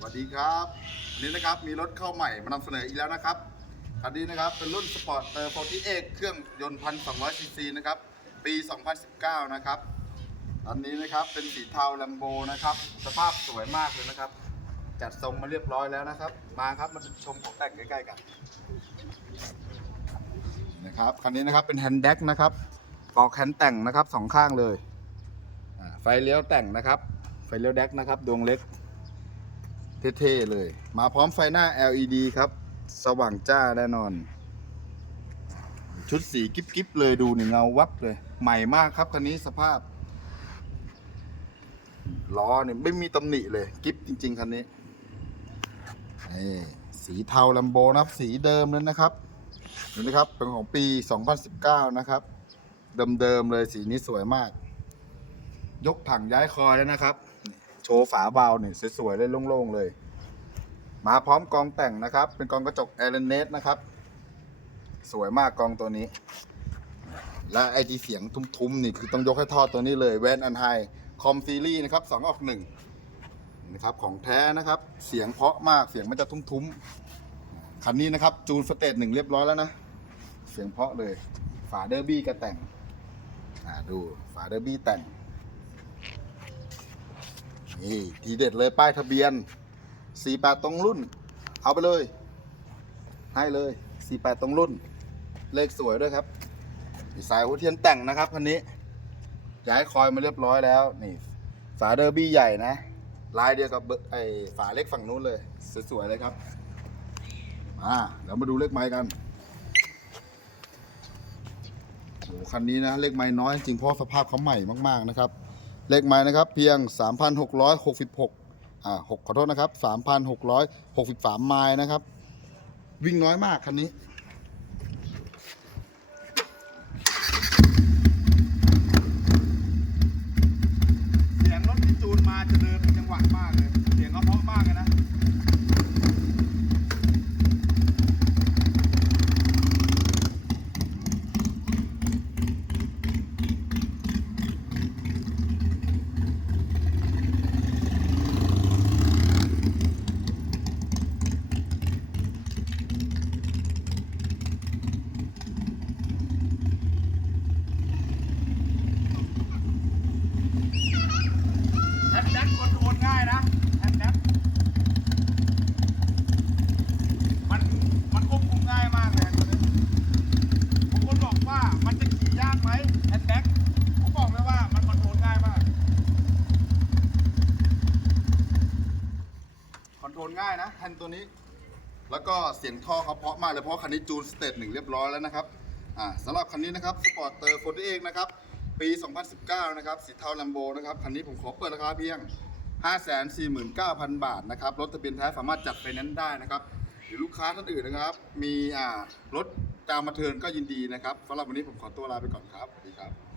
สวัสดีครับวันนี้นะครับมีรถเข้าใหม่มานำเสนออีกแล้วนะครับคันนี้นะครับเป็นรุ่นสปอร์ตเตอร์48เอกเครื่องยนต์พันสองซีซีนะครับปี 2019 นะครับอันนี้นะครับเป็นสีเทาแลมโบนะครับสภาพสวยมากเลยนะครับ จัดทรงมาเรียบร้อยแล้วนะครับ มาครับมาชมของแต่งใกล้ๆกันนะครับคันนี้นะครับเป็นแฮนด์แดกนะครับปอกแฮนด์แต่งนะครับสองข้างเลยไฟเลี้ยวแต่งนะครับ ไฟเลี้ยวแดกนะครับดวงเล็ก เท่ๆเลย มาพร้อมไฟหน้า LED ครับ สว่างจ้าแน่นอน ชุดสีกิ๊บๆเลยดูนี่เงาวับเลย ใหม่มากครับคันนี้สภาพ ล้อเนี่ยไม่มีตำหนิเลยกิ๊บจริง ๆคันนี้นี่สีเทาลัมโบนะครับ สีเดิมเลยนะครับนี่นะครับ เป็นของปี 2019 นะครับ เดิมๆเลยสีนี้สวยมาก ยกถังย้ายคอยแล้วนะครับ ชว์ฝาเบาเนี่ยสวยๆเลยโล่งๆเลย มาพร้อมกองแต่งนะครับ เป็นกองกระจกแอรเนสนะครับ สวยมากกองตัวนี้ และไอที่เสียงทุ้มๆนี่คือต้องยกให้ทอดตัวนี้เลยแวนอันไฮคอมซีรีส์นะครับสองออกหนึ่งนะครับของแท้นะครับเสียงเพาะมากเสียงมันจะทุ้มๆคันนี้นะครับ จูนสเตทหนึ่งเรียบร้อยแล้วนะ เสียงเพาะเลย ฝาเดอร์บี้ก็แต่งอ่าดูฝาเดอร์บี้แต่ง นี่ทีเด็ดเลยป้ายทะเบียน 48 ตรงรุ่น เอาไปเลย ให้เลย 48 ตรงรุ่น เลขสวยด้วยครับ สายหัวเทียนแต่งนะครับคันนี้ย้ายคอยมาเรียบร้อยแล้ว นี่ ฝาเดอร์บี้ใหญ่นะ ลายเดียวกับเบอร์ไอฝาเล็กฝั่งนู้นเลย สวยๆเลยครับ มาเดี๋ยวมาดูเลขไม้กันโอ้โหคันนี้นะเลขไม้น้อยจริงเพราะสภาพเขาใหม่มาก ๆนะครับ เลขไม้นะครับเพียง 3,666อ่า6ขอโทษนะครับ 3,663 ไม้นะครับ วิ่งน้อยมากคันนี้ เสียงรถที่จูนมาจะเดินเป็นจังหวะมากเลย เสียงเขาเพราะมากเลยนะ แฮน ด์แดกคอนโทรลง่ายนะแฮนด์แดกมันมันควบคุมง่ายมากเลยตัวนี้ผมคนบอกว่ามันจะขี่ยากไหมแฮนด์แดกผมบอกเลยว่ามันคอนโทรลง่ายมากคอนโทรลง่ายนะแฮนด์ตัวนี้ แล้วก็เสียงท่อเขาเพราะมากเลยเพราะคันนี้จูนสเตทหนึ่งเรียบร้อยแล้วนะครับอ่าสำหรับคันนี้นะครับสปอร์ตเตอร์โฟร์เองนะครับ ปี 2019 นะครับสีเทาลัมโบนะครับคันนี้ผมขอเปิดราคาเพียง 549,000 บาทนะครับรถทะเบียนแท้สามารถจัดไฟแนนซ์ได้นะครับหรือลูกค้าท่านอื่นนะครับ มีอ่ารถตามมาเทินก็ยินดีนะครับสำหรับวันนี้ผมขอตัวลาไปก่อนครับสวัสดีครับ